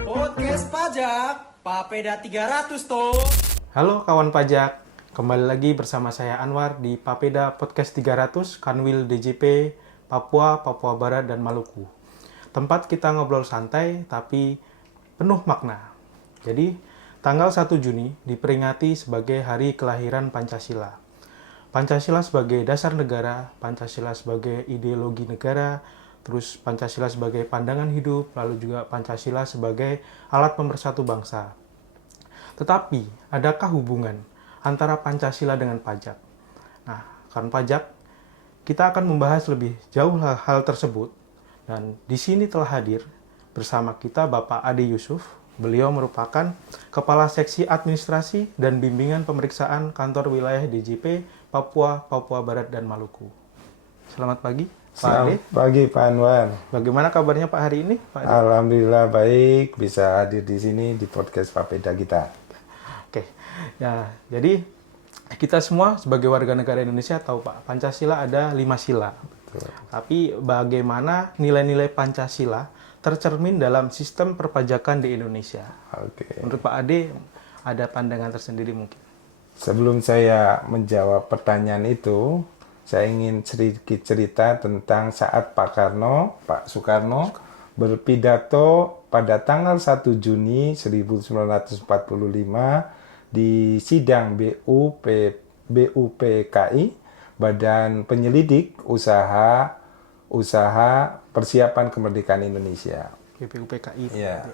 Podcast pajak, Papeda 300 toh. Halo kawan pajak, kembali lagi bersama saya Anwar di Papeda Podcast 300 Kanwil DJP Papua, Papua Barat, dan Maluku. Tempat kita ngobrol santai tapi penuh makna. Jadi, tanggal 1 Juni diperingati sebagai hari kelahiran Pancasila. Pancasila sebagai dasar negara, Pancasila sebagai ideologi negara, terus Pancasila sebagai pandangan hidup, lalu juga Pancasila sebagai alat pemersatu bangsa. Tetapi, adakah hubungan antara Pancasila dengan pajak? Nah, karena pajak, kita akan membahas lebih jauh hal tersebut. Dan di sini telah hadir bersama kita Bapak Ade Yusuf. Beliau merupakan Kepala Seksi Administrasi dan Bimbingan Pemeriksaan Kantor Wilayah DJP Papua, Papua Barat, dan Maluku. Selamat pagi, Pak Ade. Selamat pagi, Pak Anwar. Bagaimana kabarnya Pak hari ini, Pak Ade? Alhamdulillah baik, bisa hadir di sini di podcast Papeda kita. Oke, ya jadi kita semua sebagai warga negara Indonesia tahu Pak, Pancasila ada 5 sila. Betul. Tapi bagaimana nilai-nilai Pancasila tercermin dalam sistem perpajakan di Indonesia? Oke. Menurut Pak Ade, ada pandangan tersendiri mungkin? Sebelum saya menjawab pertanyaan itu, saya ingin sedikit cerita tentang saat Pak Soekarno berpidato pada tanggal 1 Juni 1945 di sidang BUPKI, Badan Penyelidik Usaha Persiapan Kemerdekaan Indonesia. BPUPKI. Ya.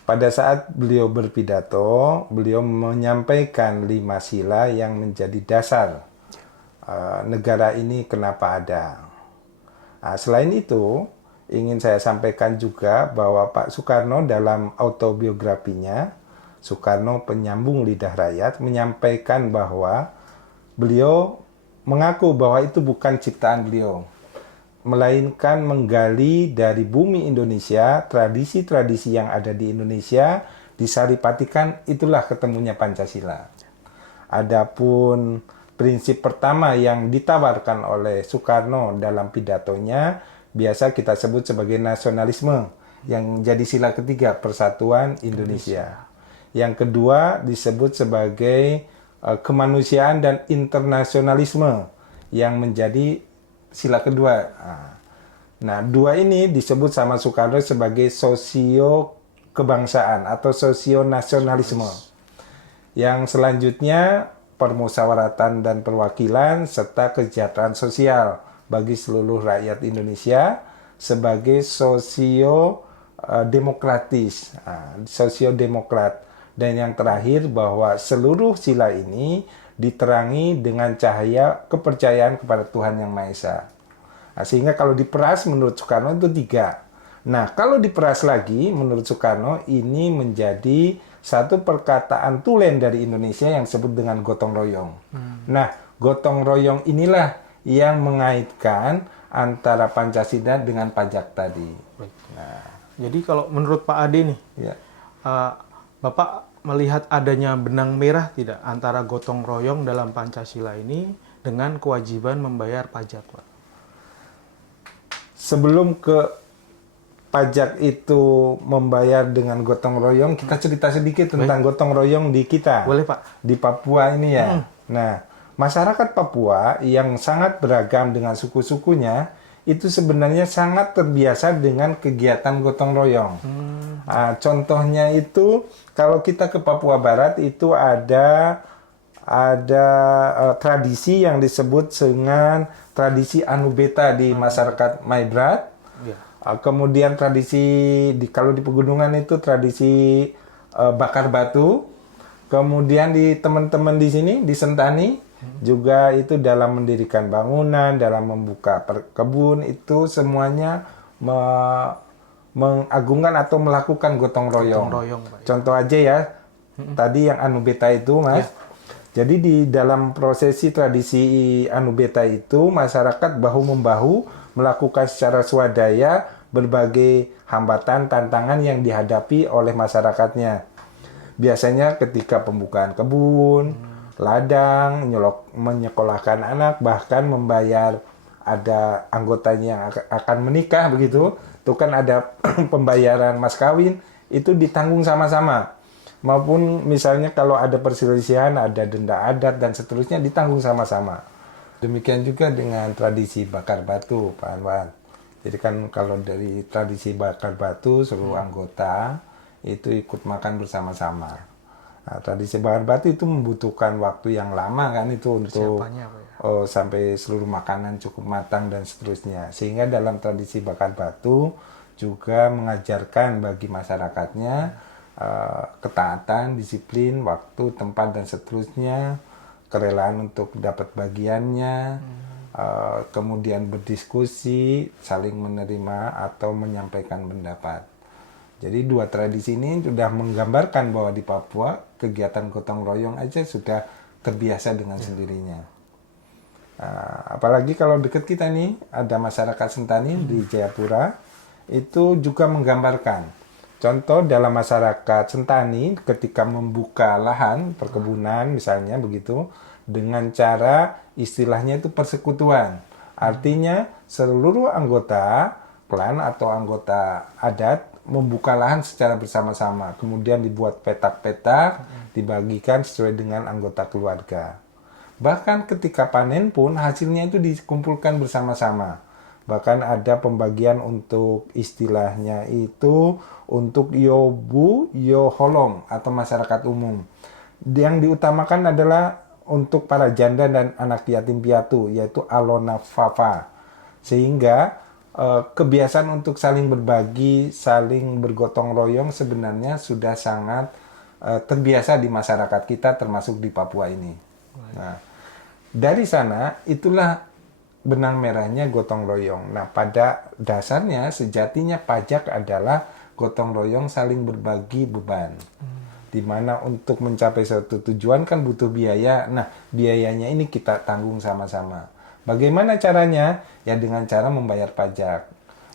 Pada saat beliau berpidato, beliau menyampaikan 5 sila yang menjadi dasar negara ini kenapa ada. Nah, selain itu, ingin saya sampaikan juga bahwa Pak Soekarno dalam autobiografinya, Soekarno Penyambung Lidah Rakyat, menyampaikan bahwa beliau mengaku bahwa itu bukan ciptaan beliau, melainkan menggali dari bumi Indonesia, tradisi-tradisi yang ada di Indonesia, disaripatikan, itulah ketemunya Pancasila. Adapun prinsip pertama yang ditawarkan oleh Soekarno dalam pidatonya, biasa kita sebut sebagai nasionalisme, yang jadi sila ketiga, persatuan Indonesia. Yang kedua disebut sebagai kemanusiaan dan internasionalisme, yang menjadi sila kedua. Nah, dua ini disebut sama Soekarno sebagai sosio kebangsaan atau sosio nasionalisme. Yang selanjutnya permusyawaratan dan perwakilan serta kesejahteraan sosial bagi seluruh rakyat Indonesia sebagai sosio demokratis, sosio demokrat. Dan yang terakhir bahwa seluruh sila ini diterangi dengan cahaya kepercayaan kepada Tuhan Yang Maha Esa. Nah, sehingga kalau diperas menurut Soekarno itu 3. Nah, kalau diperas lagi menurut Soekarno ini menjadi satu perkataan tulen dari Indonesia yang disebut dengan gotong royong. Nah, gotong royong inilah yang mengaitkan antara Pancasila dengan pajak tadi. Nah, jadi kalau menurut Pak Ade nih, Ya. Bapak melihat adanya benang merah tidak antara gotong royong dalam Pancasila ini dengan kewajiban membayar pajak, Pak? Sebelum ke pajak itu membayar dengan gotong royong, kita cerita sedikit tentang gotong royong di kita. Boleh, Pak? Di Papua ini ya. Nah, masyarakat Papua yang sangat beragam dengan suku-sukunya, itu sebenarnya sangat terbiasa dengan kegiatan gotong royong. Nah, contohnya itu, kalau kita ke Papua Barat itu ada tradisi yang disebut dengan tradisi Anubeta di masyarakat Maibrat. Ya. Kemudian tradisi kalau di pegunungan itu tradisi bakar batu. Kemudian di teman-teman di sini di Sentani juga itu dalam mendirikan bangunan, dalam membuka kebun, itu semuanya mengagungkan atau melakukan gotong royong. Pak. Contoh aja ya, tadi yang Anubeta itu, Mas. Ya. Jadi di dalam prosesi tradisi Anubeta itu, masyarakat bahu-membahu melakukan secara swadaya berbagai hambatan, tantangan yang dihadapi oleh masyarakatnya. Biasanya ketika pembukaan kebun, ladang, menyekolahkan anak, bahkan membayar ada anggotanya yang akan menikah begitu, itu kan ada pembayaran mas kawin itu ditanggung sama-sama. Maupun misalnya kalau ada perselisihan, ada denda adat dan seterusnya ditanggung sama-sama. Demikian juga dengan tradisi bakar batu, Pak Anwar. Jadi kan kalau dari tradisi bakar batu, seluruh anggota itu ikut makan bersama-sama. Nah, tradisi bakar batu itu membutuhkan waktu yang lama kan itu untuk Persiapannya apa ya? sampai seluruh makanan cukup matang dan seterusnya. Sehingga dalam tradisi bakar batu juga mengajarkan bagi masyarakatnya ketaatan, disiplin, waktu, tempat dan seterusnya, kerelaan untuk dapat bagiannya, kemudian berdiskusi, saling menerima atau menyampaikan pendapat. Jadi dua tradisi ini sudah menggambarkan bahwa di Papua kegiatan gotong royong aja sudah terbiasa dengan sendirinya. Apalagi kalau dekat kita nih ada masyarakat Sentani di Jayapura, itu juga menggambarkan. Contoh dalam masyarakat Sentani ketika membuka lahan perkebunan misalnya begitu dengan cara istilahnya itu persekutuan. Artinya seluruh anggota klan atau anggota adat membuka lahan secara bersama-sama. Kemudian dibuat petak-petak, dibagikan sesuai dengan anggota keluarga. Bahkan ketika panen pun hasilnya itu dikumpulkan bersama-sama. Bahkan ada pembagian untuk istilahnya itu untuk yobu, yoholong atau masyarakat umum. Yang diutamakan adalah untuk para janda dan anak yatim piatu, yaitu alona fafa. Sehingga kebiasaan untuk saling berbagi, saling bergotong royong sebenarnya sudah sangat terbiasa di masyarakat kita termasuk di Papua ini. Nah, dari sana itulah benang merahnya gotong royong. Nah, pada dasarnya sejatinya pajak adalah gotong royong saling berbagi beban. Di mana untuk mencapai suatu tujuan kan butuh biaya. Nah, biayanya ini kita tanggung sama-sama. Bagaimana caranya? Ya dengan cara membayar pajak.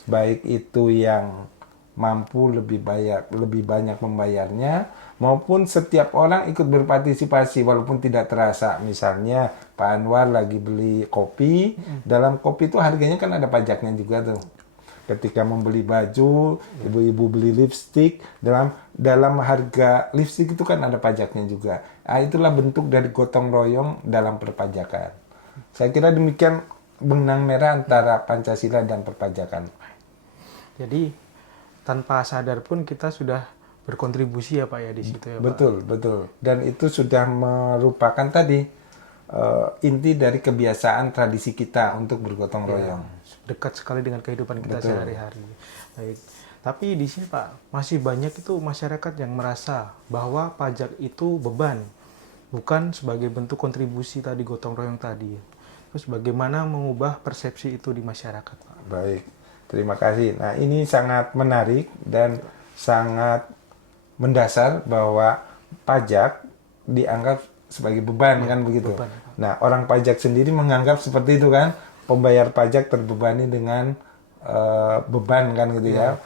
Baik itu yang mampu lebih banyak membayarnya, maupun setiap orang ikut berpartisipasi walaupun tidak terasa. Misalnya Pak Anwar lagi beli kopi, dalam kopi itu harganya kan ada pajaknya juga tuh. Ketika membeli baju, ibu-ibu beli lipstik, dalam harga lipstik itu kan ada pajaknya juga. Nah, itulah bentuk dari gotong royong dalam perpajakan. Saya kira demikian benang merah antara Pancasila dan perpajakan. Jadi tanpa sadar pun kita sudah berkontribusi ya Pak ya di situ ya Pak. Betul. Dan itu sudah merupakan tadi inti dari kebiasaan tradisi kita untuk bergotong royong. Dekat sekali dengan kehidupan kita sehari-hari. Baik. Tapi di sini Pak, masih banyak itu masyarakat yang merasa bahwa pajak itu beban, bukan sebagai bentuk kontribusi tadi gotong royong tadi. Terus bagaimana mengubah persepsi itu di masyarakat Pak? Baik, terima kasih. Nah, ini sangat menarik dan sangat mendasar bahwa pajak dianggap sebagai beban kan begitu. Beban. Nah, orang pajak sendiri menganggap seperti itu kan, pembayar pajak terbebani dengan beban kan gitu ya,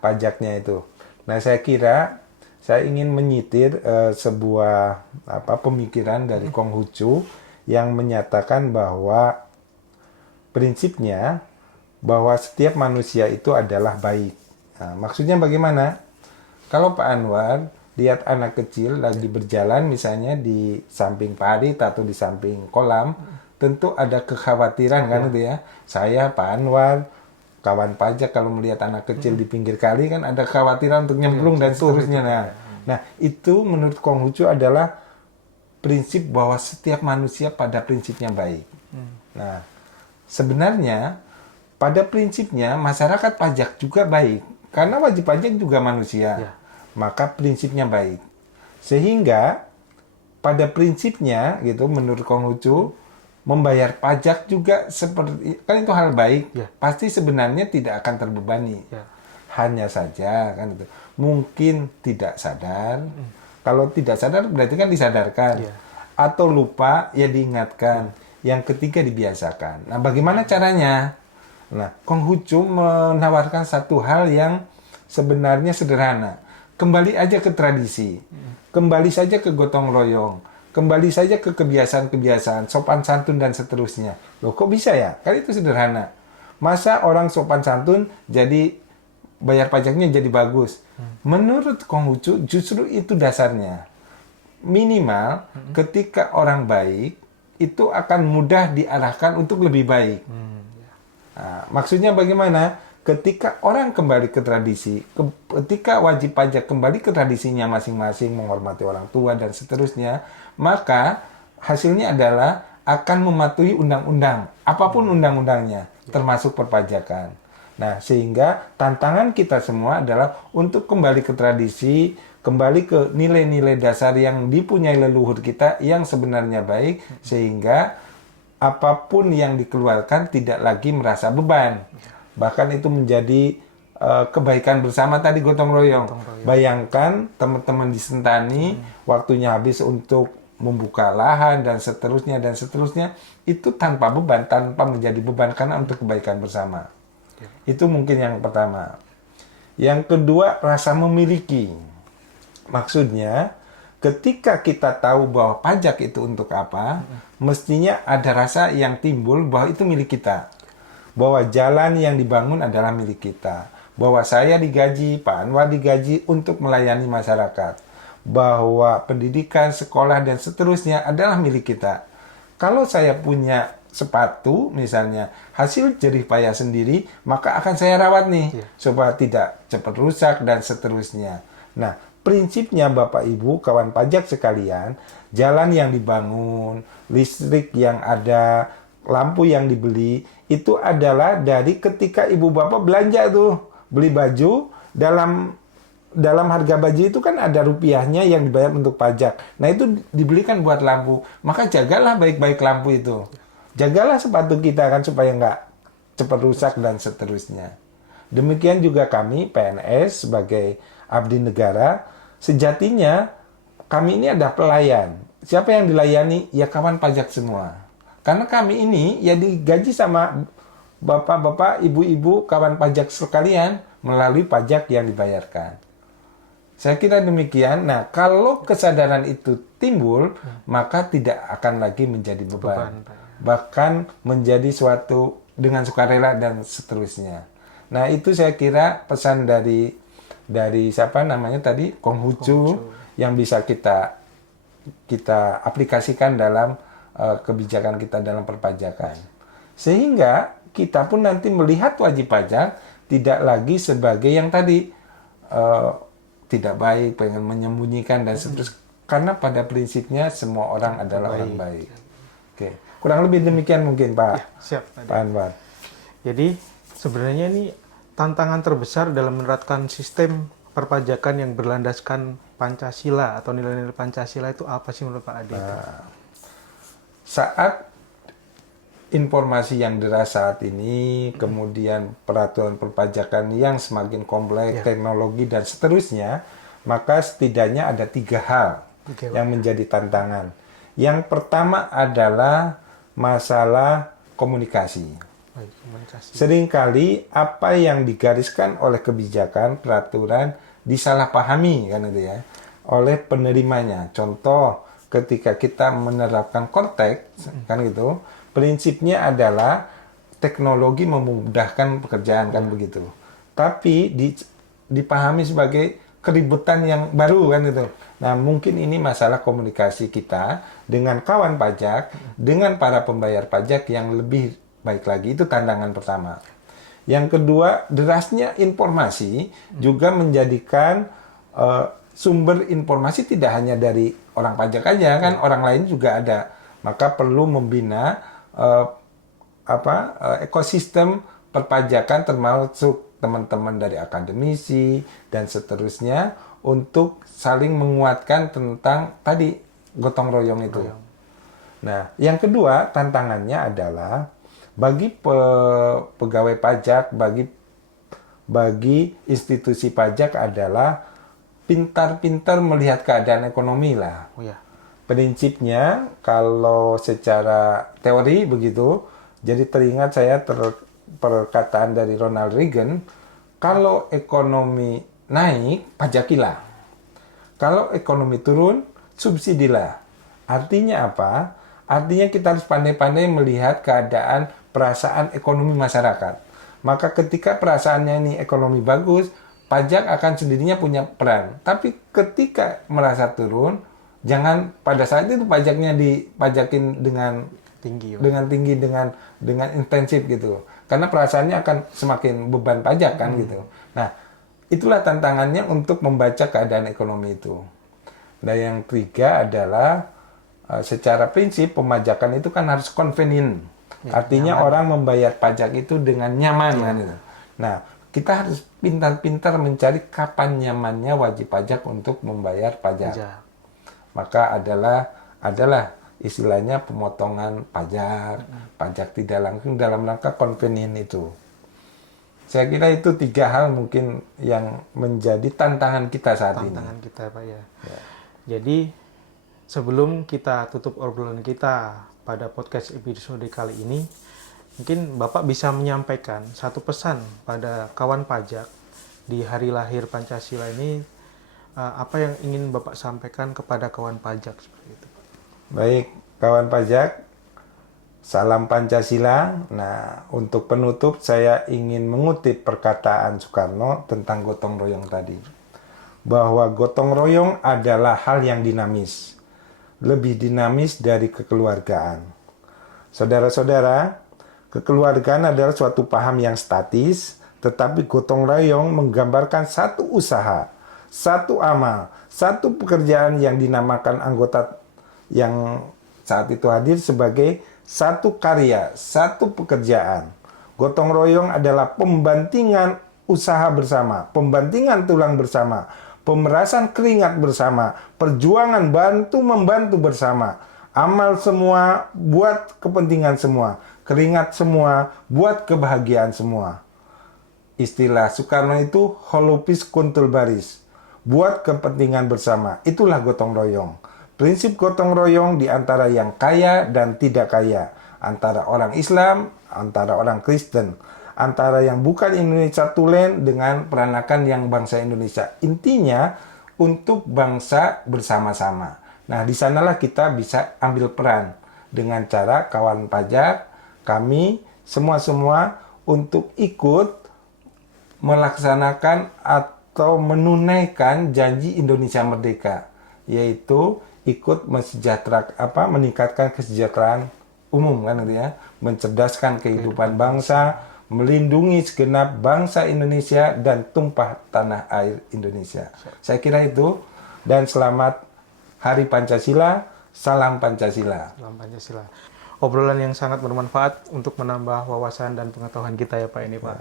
pajaknya itu. Nah, saya kira saya ingin menyitir sebuah pemikiran dari Konghucu yang menyatakan bahwa prinsipnya bahwa setiap manusia itu adalah baik. Nah, maksudnya bagaimana? Kalau Pak Anwar lihat anak kecil lagi berjalan misalnya di samping parit atau di samping kolam, tentu ada kekhawatiran kan gitu ya. Saya Pak Anwar, kawan pajak kalau melihat anak kecil di pinggir kali kan ada kekhawatiran untuk nyemplung dan seterusnya. Nah, itu menurut Konghucu adalah prinsip bahwa setiap manusia pada prinsipnya baik. Nah, sebenarnya pada prinsipnya masyarakat pajak juga baik karena wajib pajak juga manusia. Maka prinsipnya baik. Sehingga pada prinsipnya gitu menurut Konghucu membayar pajak juga seperti kan itu hal baik. Pasti sebenarnya tidak akan terbebani. Hanya saja kan itu mungkin tidak sadar. Kalau tidak sadar berarti kan disadarkan. Atau lupa ya diingatkan. Yang ketiga dibiasakan. Nah, bagaimana caranya? Nah, Konghucu menawarkan satu hal yang sebenarnya sederhana. Kembali aja ke tradisi. Kembali saja ke gotong royong. kembali saja ke kebiasaan-kebiasaan, sopan santun dan seterusnya. Loh kok bisa ya? Kan itu sederhana. Masa orang sopan santun jadi bayar pajaknya jadi bagus? Menurut Konghucu justru itu dasarnya. Minimal ketika orang baik, itu akan mudah diarahkan untuk lebih baik. Nah, maksudnya bagaimana? Ketika orang kembali ke tradisi, ketika wajib pajak kembali ke tradisinya masing-masing, menghormati orang tua dan seterusnya, maka hasilnya adalah akan mematuhi undang-undang, apapun undang-undangnya, termasuk perpajakan. Nah, sehingga tantangan kita semua adalah untuk kembali ke tradisi, kembali ke nilai-nilai dasar yang dipunyai leluhur kita yang sebenarnya baik, sehingga apapun yang dikeluarkan tidak lagi merasa beban. Bahkan itu menjadi kebaikan bersama tadi, gotong royong. Bayangkan teman-teman di Sentani, waktunya habis untuk membuka lahan dan seterusnya, itu tanpa beban, tanpa menjadi beban, karena untuk kebaikan bersama. Itu mungkin yang pertama. Yang kedua, rasa memiliki. Maksudnya, ketika kita tahu bahwa pajak itu untuk apa, mestinya ada rasa yang timbul bahwa itu milik kita. Bahwa jalan yang dibangun adalah milik kita. Bahwa saya digaji, Pak Anwar digaji untuk melayani masyarakat. Bahwa pendidikan, sekolah, dan seterusnya adalah milik kita. Kalau saya punya sepatu, misalnya, hasil jerih payah sendiri, maka akan saya rawat nih, supaya tidak cepat rusak, dan seterusnya. Nah, prinsipnya Bapak Ibu, kawan pajak sekalian, jalan yang dibangun, listrik yang ada, lampu yang dibeli, itu adalah dari ketika ibu bapak belanja tuh, beli baju, dalam harga baju itu kan ada rupiahnya yang dibayar untuk pajak. Nah itu dibelikan buat lampu. Maka jagalah baik-baik lampu itu. Jagalah sepatu kita kan supaya nggak cepat rusak dan seterusnya. Demikian juga kami PNS sebagai abdi negara, sejatinya kami ini ada pelayan. Siapa yang dilayani? Ya kawan pajak semua. Karena kami ini ya digaji sama bapak-bapak, ibu-ibu, kawan pajak sekalian melalui pajak yang dibayarkan. Saya kira demikian. Nah, kalau kesadaran itu timbul, maka tidak akan lagi menjadi beban. Bahkan menjadi suatu dengan sukarela dan seterusnya. Nah, itu saya kira pesan dari siapa namanya tadi, Konghucu, yang bisa kita aplikasikan dalam kebijakan kita dalam perpajakan. Sehingga kita pun nanti melihat wajib pajak tidak lagi sebagai yang tadi tidak baik, pengen menyembunyikan dan seterusnya. Karena pada prinsipnya semua orang adalah orang baik. Oke, kurang lebih demikian mungkin Pak. Ya, siap, Pak Anwar. Jadi sebenarnya ini tantangan terbesar dalam menerapkan sistem perpajakan yang berlandaskan Pancasila atau nilai-nilai Pancasila itu apa sih menurut Pak Ade? Saat informasi yang deras saat ini, kemudian peraturan perpajakan yang semakin kompleks, teknologi dan seterusnya, maka setidaknya ada 3 hal yang menjadi tantangan. Yang pertama adalah masalah komunikasi. Seringkali apa yang digariskan oleh kebijakan, peraturan disalahpahami kan itu ya, oleh penerimanya. Contoh, ketika kita menerapkan konteks, kan gitu, prinsipnya adalah teknologi memudahkan pekerjaan, kan begitu. Tapi dipahami sebagai keributan yang baru, kan gitu. Nah, mungkin ini masalah komunikasi kita dengan kawan pajak, dengan para pembayar pajak yang lebih baik lagi. Itu tantangan pertama. Yang kedua, derasnya informasi juga menjadikan sumber informasi tidak hanya dari orang pajak aja, kan orang lain juga ada. Maka perlu membina ekosistem perpajakan termasuk teman-teman dari akademisi dan seterusnya untuk saling menguatkan tentang tadi gotong royong itu. Nah, yang kedua tantangannya adalah bagi pegawai pajak, bagi institusi pajak adalah pintar-pintar melihat keadaan ekonomi lah. Prinsipnya kalau secara teori begitu, jadi teringat saya perkataan dari Ronald Reagan, kalau ekonomi naik, pajakilah. Kalau ekonomi turun, subsidilah. Artinya apa? Artinya kita harus pandai-pandai melihat keadaan perasaan ekonomi masyarakat. Maka ketika perasaannya ini ekonomi bagus, pajak akan sendirinya punya peran. Tapi ketika merasa turun, jangan pada saat itu pajaknya dipajakin dengan Tinggi. Pak. tinggi dengan intensif gitu. Karena perasaannya akan semakin beban pajak kan gitu. Nah, itulah tantangannya untuk membaca keadaan ekonomi itu. Dan yang ketiga adalah secara prinsip pemajakan itu kan harus convenient. Artinya nyaman. Orang membayar pajak itu dengan nyaman kan gitu. Nah, kita harus pintar-pintar mencari kapan nyamannya wajib pajak untuk membayar pajak. Maka adalah istilahnya pemotongan pajak, pajak tidak langsung dalam rangka convenient itu. Saya kira itu 3 hal mungkin yang menjadi tantangan kita saat ini. Tantangan kita, Pak ya. Jadi sebelum kita tutup obrolan kita pada podcast episode kali ini, mungkin Bapak bisa menyampaikan satu pesan pada kawan pajak di hari lahir Pancasila ini, apa yang ingin Bapak sampaikan kepada kawan pajak seperti itu. Baik, kawan pajak, salam Pancasila. Nah, untuk penutup saya ingin mengutip perkataan Soekarno tentang gotong royong tadi. Bahwa gotong royong adalah hal yang dinamis. Lebih dinamis dari kekeluargaan. Saudara-saudara, kekeluargaan adalah suatu paham yang statis, tetapi gotong royong menggambarkan satu usaha, satu amal, satu pekerjaan yang dinamakan anggota yang saat itu hadir sebagai satu karya, satu pekerjaan. Gotong royong adalah pembantingan usaha bersama, pembantingan tulang bersama, pemerasan keringat bersama, perjuangan bantu-membantu bersama, amal semua buat kepentingan semua, keringat semua buat kebahagiaan semua. Istilah Soekarno itu holopis kuntul baris, buat kepentingan bersama. Itulah gotong royong. Prinsip gotong royong di antara yang kaya dan tidak kaya, antara orang Islam, antara orang Kristen, antara yang bukan Indonesia Tulen dengan peranakan yang bangsa Indonesia. Intinya untuk bangsa bersama-sama. Nah, di sanalah kita bisa ambil peran dengan cara kawan pajak, kami semua untuk ikut melaksanakan atau menunaikan janji Indonesia Merdeka, yaitu ikut meningkatkan kesejahteraan umum kan gitu ya, mencerdaskan kehidupan bangsa, melindungi segenap bangsa Indonesia dan tumpah tanah air Indonesia. Saya kira itu, dan selamat Hari Pancasila, salam Pancasila. Salam Pancasila. Obrolan yang sangat bermanfaat untuk menambah wawasan dan pengetahuan kita ya Pak ini Pak.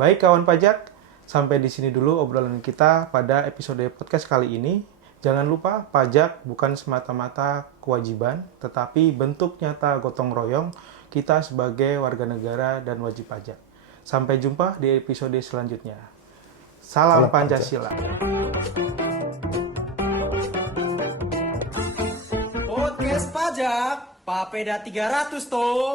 Baik kawan pajak, sampai di sini dulu obrolan kita pada episode podcast kali ini. Jangan lupa, pajak bukan semata-mata kewajiban, tetapi bentuk nyata gotong royong kita sebagai warga negara dan wajib pajak. Sampai jumpa di episode selanjutnya. Salam Pancasila. Podcast pajak, Papeda 300 toh.